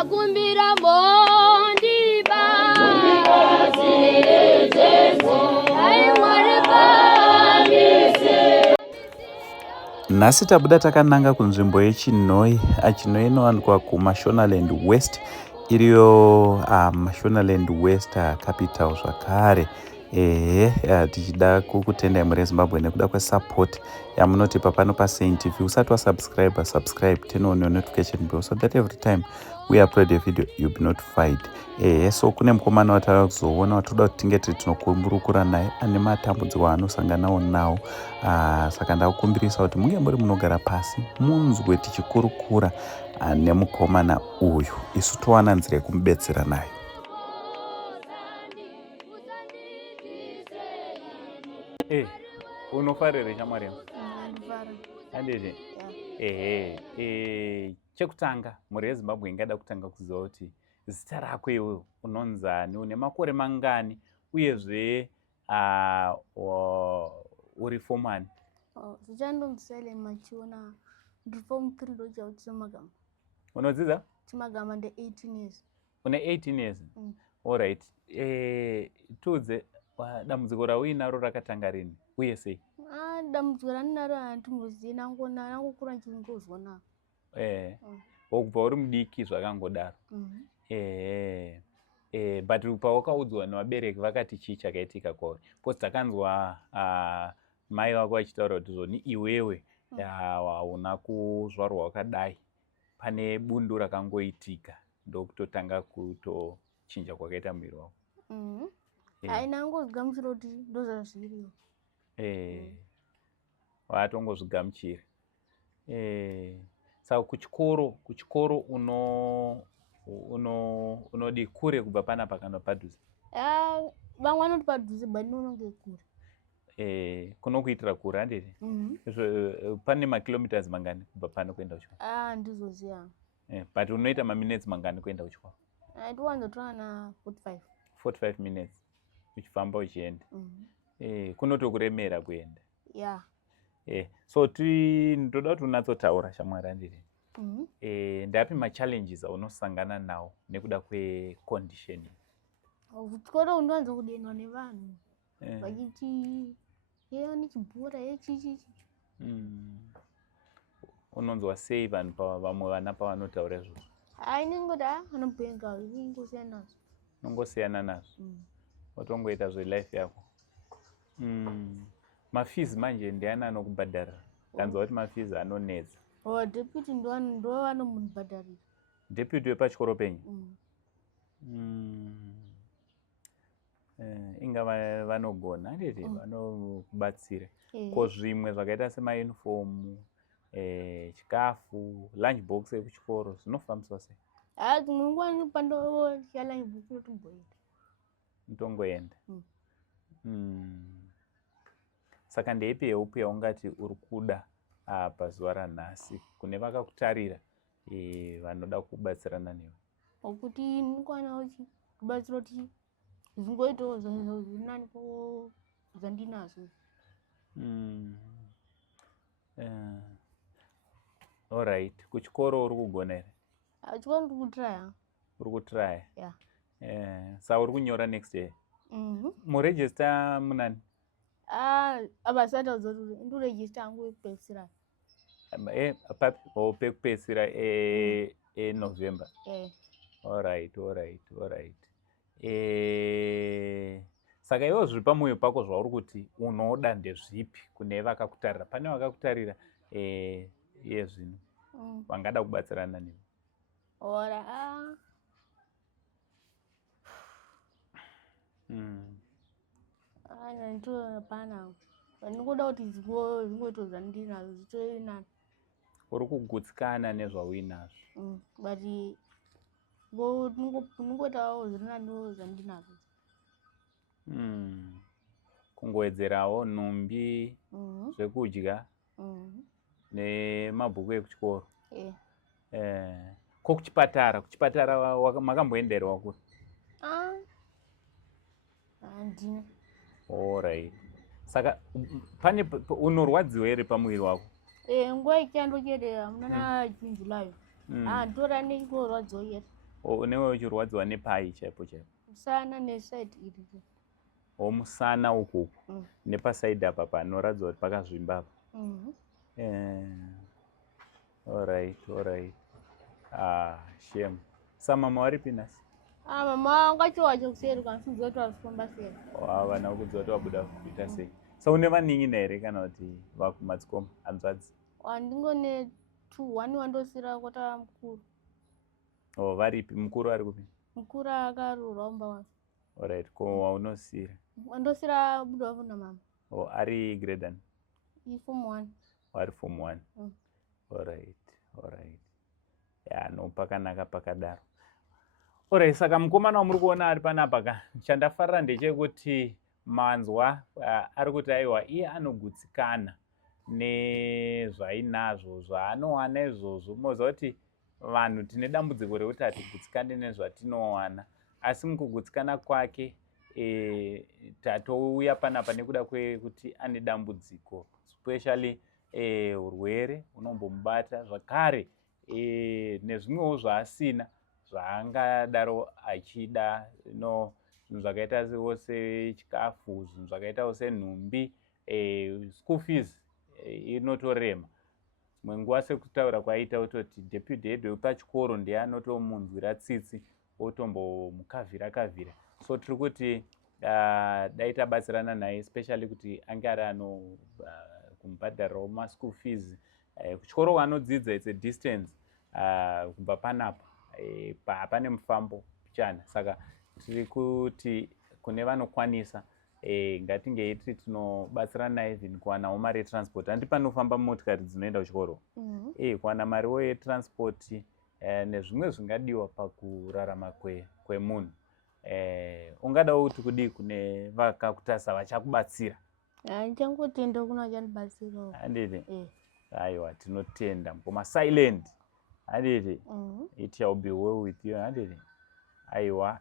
ndakumbira mondiba nhasi tabuda takananga kunzvimbo yechinhoi. Chinhoi inowanikwa kumashonaland west, iriyo mashonaland west capital zvakare. Tichida kukutendai muri Zimbabwe nekuda kwesupport yamunotipa pano paSaint TV. Usati wasubscribe, subscribe, turn on your notification bell so that every time we upload a video you'll be notified. So kune mukomana watara kuzoona watoda kuti tinge tiri tinokumburukura naye ane matambudziko aanosanganawo nawo. Saka ndakukumbirisa kuti munge muri munogara pasi munzwe tichikurukura nemukomana uyu, isu towana nzira yekumubetsera naye. Unofarire shamwari yangu? Handiti? Chekutanga mhuri yeZimbabwe ingada kutanga kuziva kuti zita rako iwe unonzani, une makore mangani, uyezve uri form 1? Zichandonzisele machiona ndiri form 3 ndocha Chimagama. Unodzidza? Chimagama nde 18 years. Une 18 years? Alright. Tudze dambudziko rauinaro rakatanga rini uye sei? Dambudziko randinaro handimbozivi, nangokura ndichingozwa naro. Kubva uri mudiki zvakangodaro. But pawakaudzwa nevabereki vakati chii chakaitika kwauri? Because takanzwa mai vako vachitaura kuti zvoni iwewe hauna kuzvarwa wakadai, pane bundu rakangoitika ndokutotanga kutochinja kwakaita muviri wako. Hainangozvigamuchira kuti ndozvazviriyo. Watongozvigamuchira. Saka kuchikoro unodi kure kubva panapa kana padhuze? Vamwe vanoti padhuze but inonge kure. Kunokuitira kure handiti? Pane makilometers mangani kubva pano kuenda kuchikoro? Handizoziva. But unoita maminutes mangani kuenda kuchikoro? Ndiwanzotora na 45 minutes uchifamba uchienda. Kunotokuremera kuenda? So ndoda kuti unatsotaura shamwari handiti? Ndapi machallenges aunosangana nawo nekuda kwecondition? Kuchikoro undowanza kudenwa nevanhu vachiti yeyo nichibhura yechichi. Unonzwa sei vanhu vamwe vana pavanotaura izvozvo? Inengoda vanobhenga ingosiyana nazvo. Nongosiyana nazvo? Watongoita zvelife yako? Mafees manje ndiani anokubhadharira? Kanzwa kuti mafees anonetsa. Deputy ndo vanomunibhadharira. Deputy wepachikoro penyu? Inga vanogona handiti vanokubatsira. Ko zvimwe zvakaita semauniform, chikafu, lunch box yekuchikoro zvinofambiswa sei? Dzimwe nguva ndopandoshiya lunch box notomboenda. Utongoenda? Saka ndeipi yeupi yaungati uri kuda pazuva ranhasi kune vakakutarira vanoda kubatsirana newe? Kuti ndikwana kubatsira kuti zvingoitawo zvirinani zvandinazvo. Alright. Kuchikoro uri kugona here? Kuchikoro ndiri kutraya. Uri kutraya? Saka uri kunyora next year? Muregister munani? Abasataudza kuti ndiregister yangu yekupedzisira. Pekupedzisira November? Alright. Saka iwo zviri pamwoyo pako zvauri kuti unoda ndezvipi kune vakakutarira? Pane vakakutarira iye zvino vangada kubatsirana newe? Hapana, ndingoda kuti zvingoito zvandinazvo zvitori nani. Uri kugutsikana nezvauinazvo? But ndingoitawo zviri nani zvandinazvo. Kungowedzerawo nhumbi, zvekudya nemabhuku ekuchikoro. Ko kuchipatara makamboenda here wakura? Handina. Alright. Saka pane unorwadziwa here pamuviri wako? Nguva ichando chete muna June July. Ndora nengorwadziwa here. Unewe uchirwadziwa nepai chaipo chaipo? Musana neside iri. Musana uku nepasaidi apa panoratidza kuti pakazvimba apa. Alright. Shame. Mama waripi nhasi? Mama wangu achiwacha kuseri kwanisidziwa kuti wazifamba sei. Vana kudziwa kuti wabuda kuita sei. So une vanin'ina here kana kuti vakumadzikoma hanzvadzi? Ndingone 2, 1 wandosira kota mukuru. Varipi? Mukuru ari kupi? Mukuru akarurwa umba wake. Alright. Ko waunosira? Wandosira buda wavo namama. Ari grade ani? Form 1. Ari form 1. Alright. No pakanaka pakadaro. Alright, saka mukomana wamuri kuona ari panapa ka chandafarira ndechekuti manzwa ari kuti aiwa iye anogutsikana nezvainazvo zvaanowana izvozvo. Moziva kuti vanhu tine dambudziko rekuti hatigutsikane nezvatinowana, asi mukugutsikana kwake tatouya panapa nekuda kwekuti ane dambudziko, especially urwere unombomubata zvakare nezvimwewo zvaasina zvaangadaro achida, zvinhu zvakaita sechikafu, zvinhu zvakaita senhumbi, school fees inotorema. Dzimwe nguva sekutaura kwaita kutoti deputy head wepachikoro ndiye anotomunzwira tsitsi otombomukavhira. So tiri kuti dai tabatsirana naye, especially kuti ange ari ano kumubhadharirawo maschool fees. Kuchikoro kwanodzidza it's a distance kubva panapa, pane mufambo pichana. Saka tiri kuti kune vanokwanisa ngatingei tiri tinobatsirana naye even kuwanawo mari yetransport. Handi panofamba motikari dzinoenda kuchikoro, kuwana mariwo yetransport nezvimwe zvingadiwa pakurarama kwemunhu. Ungadawo kuti kudii kune vakakutarisa vachakubatsira? Ndichangotenda kuna vachandibatsirawo. Handiti? Aiwa, tinotenda mukoma silent. Handiti? It shall be well with you. Handiti? Aiwa,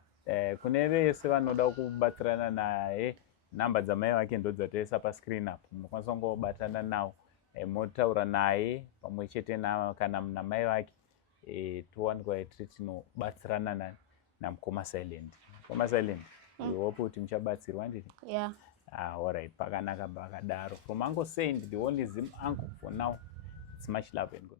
kune vese vanoda kubatsirana naye, namba dzamai vake ndodzataisa pascreen apo. Munokwanisa kungobatana nawo, motaura naye pamwe chete kana namai vake, towanikwa tiri tinobatsirana namukoma silent. Mukoma silent, hope kuti muchabatsirwa. Handiti? Yeah. Alright, pakanaka pakadaro. From Uncle Saint, the only Zim uncle for now. It's much love and good.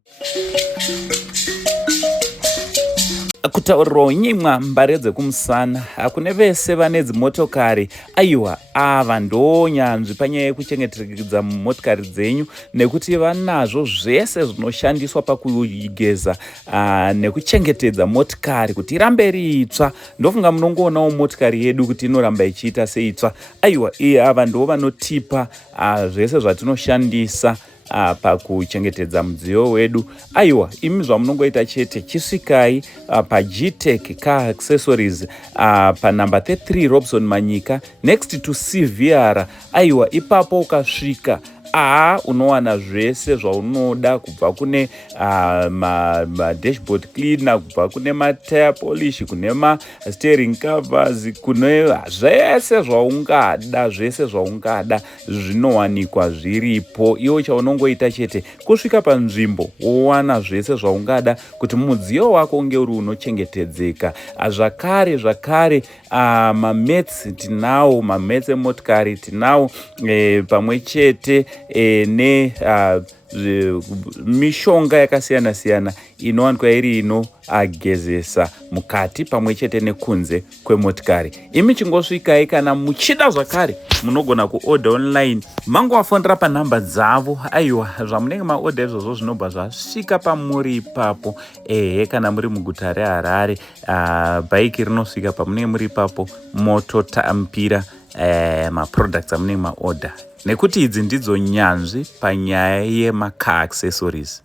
Kutaurirawo nyimwa mbare dzekumusana kune vese vane dzimotokari. Aiwa, ava ndonyanzvi panyaya yekuchengetedza motokari dzenyu, nekuti vanazvo zvese zvinoshandiswa pakugeza nekuchengetedza motokari kuti irambe iri itsva. Ndofunga munongoonawo motokari yedu kuti inoramba ichiita seitsva. Aiwa, ava ndo vanotipa zvese zvatinoshandisa pakuchengetedza mudziyo wedu. Aiwa, imi zvamunongoita chete chisvikai paGtech Car Accessories panumber 33 Robson Manyika next to CVR. Aiwa, ipapo ukasvika unowana zvese zvaunoda, kubva kune dashboard cleaner, kubva kune tire polish, kune steering covers, kune zvese zvaungada zvinowanikwa zviripo. Iwo chaunongoita chete kusvika panzvimbo wowana zvese zvaungada kuti mudziyo wako unge uri unochengetedzeka. Zvakare mamats tinawo, mamats emotokari tinawo, pamwe chete ne mishonga yakasiyana siyana inowanikwa iri ino agezesa mukati pamwe chete nekunze kwemotikari. Imi chingosvikai, kana muchida zvakare munogona kuorder online, mangowafondera panhamba dzavo. Aiwa, zvamunenge maorder izvozvo zvinobva zvasvika pamuri ipapo. Kana muri muguta reHarare, bhaiki rinosvika pamunenge muri ipapo, mototambira maproducts amunenge maorder, nekuti idzi ndidzo nyanzvi panyaya yemacar accessories.